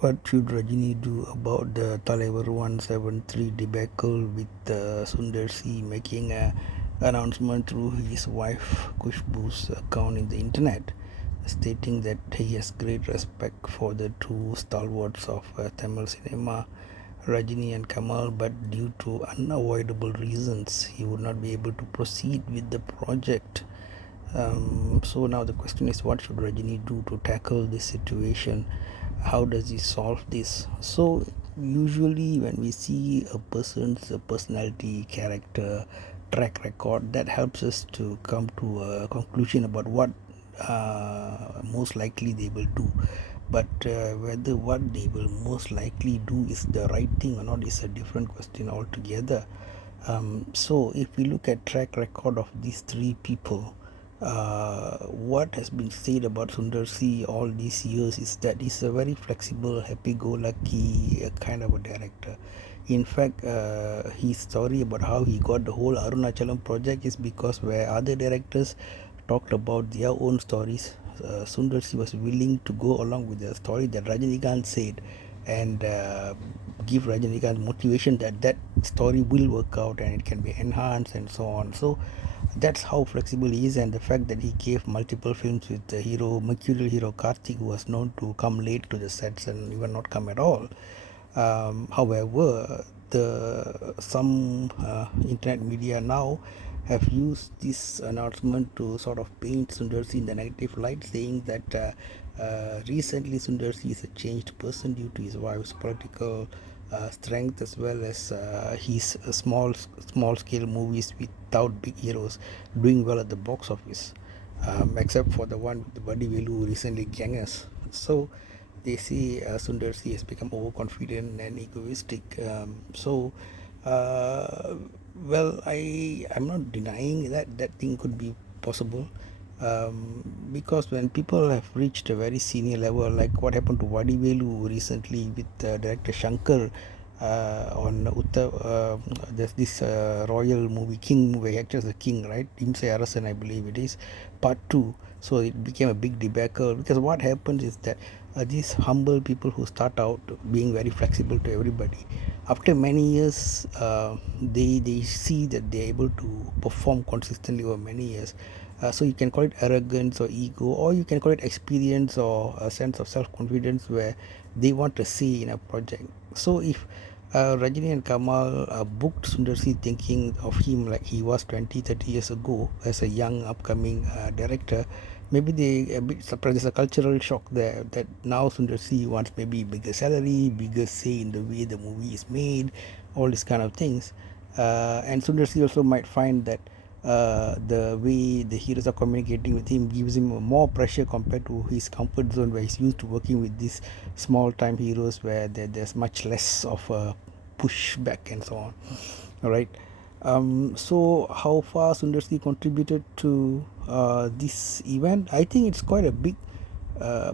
What should Rajini do about the Thalaivar173 debacle with Sundar C making an announcement through his wife Kushbu's account in the internet, stating that he has great respect for the two stalwarts of Tamil cinema, Rajini and Kamal, but due to unavoidable reasons, he would not be able to proceed with the project. So now the question is, what should Rajini do to tackle this situation? How does he solve this? So usually when we see a person's personality, character, track record, that helps us to come to a conclusion about what most likely they will do. But whether what they will most likely do is the right thing or not is a different question altogether. So if we look at track record of these three people, what has been said about Sundar C all these years is that he's a very flexible, happy-go-lucky kind of a director. In fact, his story about how he got the whole Arunachalam project is because where other directors talked about their own stories, Sundar C was willing to go along with the story that Rajinikanth said and give Rajinikanth motivation that that story will work out and it can be enhanced and so on. So that's how flexible he is, and the fact that he gave multiple films with the hero, mercurial hero Karthik, who was known to come late to the sets and even not come at all. However, the some internet media now have used this announcement to sort of paint Sundar C in the negative light, saying that recently Sundar C is a changed person due to his wife's political strength, as well as his small scale movies without big heroes doing well at the box office, except for the one with the Buddy Velu who recently gangers. So they say Sundar C has become overconfident and egoistic. Uh, well, I'm not denying that that thing could be possible, because when people have reached a very senior level, like what happened to Vadivelu recently with director Shankar on there's this royal movie King, where he acted as a king, right? Imse Arasan, I believe it is, part 2. So it became a big debacle, because what happens is that these humble people who start out being very flexible to everybody, after many years they see that they're able to perform consistently over many years. So you can call it arrogance or ego, or you can call it experience or a sense of self-confidence where they want to see in a project. So if Rajini and Kamal booked Sundar C thinking of him like he was 20-30 years ago as a young upcoming director, maybe they a bit surprised. There's a cultural shock there that now Sundar C wants maybe bigger salary, bigger say in the way the movie is made, all these kind of things. And Sundar C also might find that the way the heroes are communicating with him gives him more pressure compared to his comfort zone, where he's used to working with these small time heroes where there's much less of a pushback and so on. All right. So how far Sundar C contributed to this event? I think it's quite a big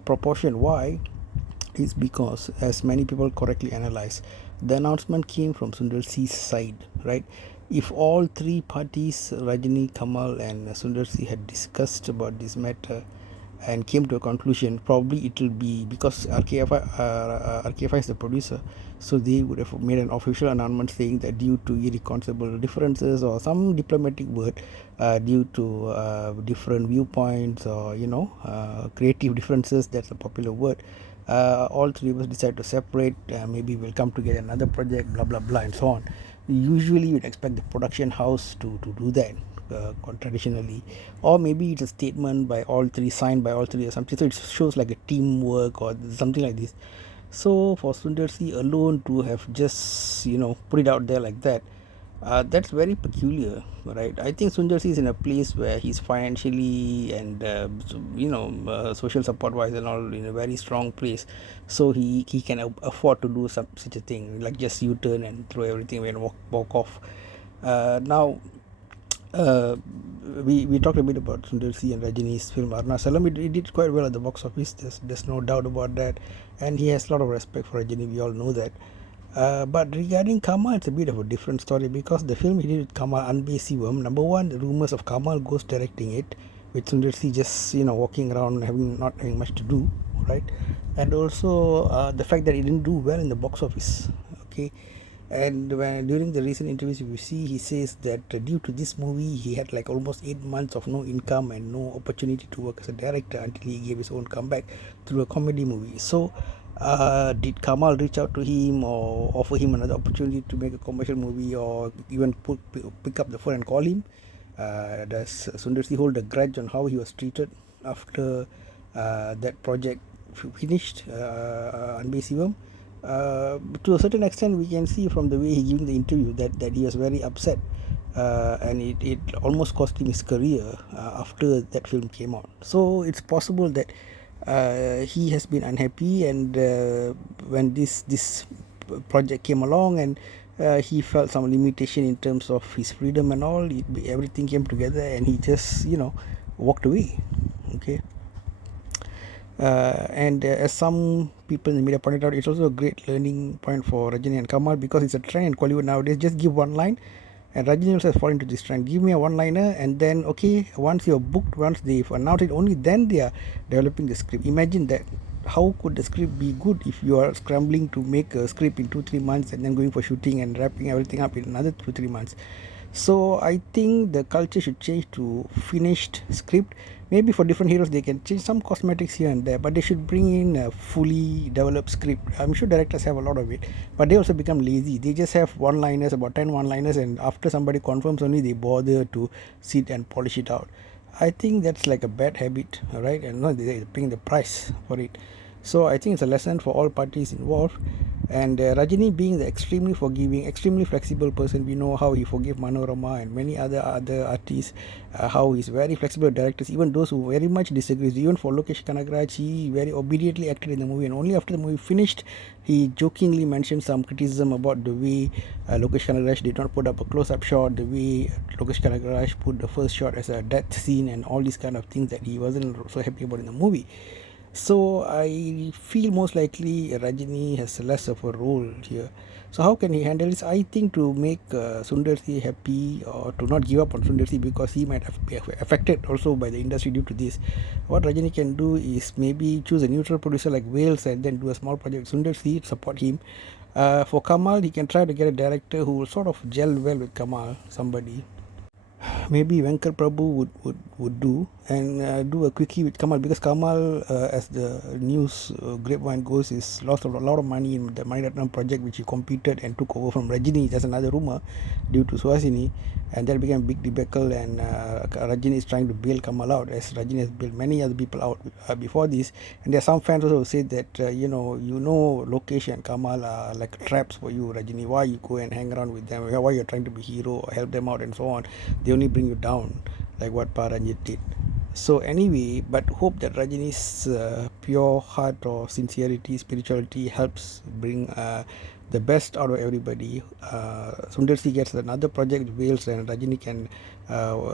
proportion. Why? Is because, as many people correctly analyze, the announcement came from Sundar C's side, right? If all three parties, Rajini, Kamal, and Sundar C, had discussed about this matter and came to a conclusion, probably it will be because RKFI is the producer, so they would have made an official announcement saying that due to irreconcilable differences or some diplomatic word, due to different viewpoints or creative differences, that's a popular word. All three of us decide to separate. Maybe we'll come together another project, blah blah blah, and so on. Usually, you'd expect the production house to do that. Traditionally, or maybe it's a statement by all three, signed by all three or something, so it shows like a teamwork or something like this. So for Sundar C alone to have just put it out there like that, that's very peculiar, right? I think Sundar C is in a place where he's financially and social support wise and all in a very strong place, so he can afford to do such a thing, like just U-turn and throw everything away and walk off. Now uh, we talked a bit about Sundar C and Rajini's film Arunachalam. It did quite well at the box office. There's no doubt about that, and he has a lot of respect for Rajini. We all know that. But regarding Kamal, it's a bit of a different story, because the film he did with Kamal, Anbe Sivam, number one, the rumors of Kamal Ghost directing it, with Sundar C just walking around having not having much to do, right? And also the fact that it didn't do well in the box office. Okay, and when during the recent interviews, if you see, he says that due to this movie, he had like almost 8 months of no income and no opportunity to work as a director until he gave his own comeback through a comedy movie. So, did Kamal reach out to him or offer him another opportunity to make a commercial movie, or even pick up the phone and call him? Does Sundar Si hold a grudge on how he was treated after that project finished, Unbasivam? To a certain extent, we can see from the way he gave the interview that he was very upset, and it almost cost him his career after that film came out. So it's possible that he has been unhappy, and when this project came along, and he felt some limitation in terms of his freedom and all, everything came together, and he just walked away. Okay. And as some people in the media pointed out, it's also a great learning point for Rajini and Kamal, because it's a trend in Hollywood nowadays. Just give one line, and Rajini also has fallen into this trend. Give me a one-liner, and then okay, once you're booked, once they've announced it, only then they are developing the script. Imagine that. How could the script be good if you are scrambling to make a script in 2-3 months and then going for shooting and wrapping everything up in another 2-3 months? So I think the culture should change to finished script. Maybe for different heroes they can change some cosmetics here and there, but they should bring in a fully developed script. I'm sure directors have a lot of it, but they also become lazy. They just have one-liners, about 10 one-liners, and after somebody confirms only they bother to sit and polish it out. I think that's like a bad habit, right? And not they're paying the price for it. So I think it's a lesson for all parties involved. And Rajini, being the extremely forgiving, extremely flexible person, we know how he forgave Manorama and many other artists, how he's very flexible directors, even those who very much disagree. Even for Lokesh Kanagaraj, he very obediently acted in the movie, and only after the movie finished, he jokingly mentioned some criticism about the way Lokesh Kanagaraj did not put up a close-up shot, the way Lokesh Kanagaraj put the first shot as a death scene, and all these kind of things that he wasn't so happy about in the movie. So I feel most likely Rajini has less of a role here. So how can he handle this? I think to make Sundar Si happy, or to not give up on Sundar Si, because he might be affected also by the industry due to this. What Rajini can do is maybe choose a neutral producer like Wales and then do a small project. Sundar Si, support him. For Kamal, he can try to get a director who will sort of gel well with Kamal, somebody. Maybe Venkat Prabhu would do, and do a quickie with Kamal, because Kamal, as the news grapevine goes, is lost a lot of money in the Maniratnam project, which he competed and took over from Rajini. That's another rumor, due to Suhasini, and that became a big debacle. And Rajini is trying to bail Kamal out, as Rajini has bailed many other people out before this. And there are some fans also who say that Lokesh and Kamal are like traps for you, Rajini. Why you go and hang around with them? Why you're trying to be hero or help them out and so on? They only bring you down, like what Paranjit did. So anyway, but hope that Rajini's pure heart or sincerity, spirituality helps bring the best out of everybody. Sundar Si gets another project with Wales, and Rajini can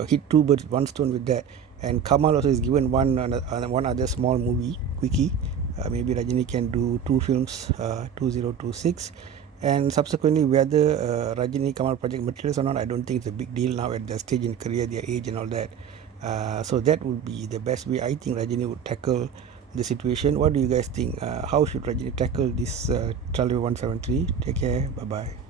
hit two birds one stone with that. And Kamal also is given one other small movie, quickie. Maybe Rajini can do two films, 2026. And subsequently, whether Rajini Kamal project materials or not, I don't think it's a big deal now at their stage in career, their age and all that. So that would be the best way I think Rajini would tackle the situation. What do you guys think? How should Rajini tackle this Thalaivar173? Take care. Bye bye.